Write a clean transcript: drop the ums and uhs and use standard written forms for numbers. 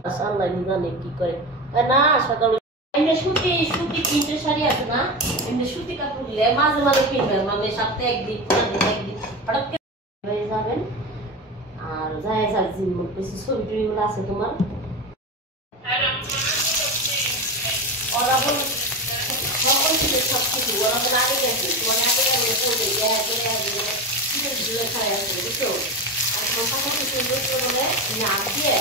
আল্লাহ জানে কি করে না সকালে এমনি সুতি সুতি প্রিন্টের শাড়ি আছে না এমনি সুতি কাপড় নিলে মাঝে মাঝে কিনবেন মানে সপ্তাহে একদিন 15 দিন একদিন হঠাৎ করে হয়ে যাবেন আর যাই যার জিম কিছু ছবি টবিগুলো আছে তোমার ওরা বল সকল কিছু সব কিছু ওরা বলে আগে গেছে তোমার আগে গেলে পড়বে করে খাই আছে বুঝছো আর তোমার কথা কিছু বলে না দিয়ে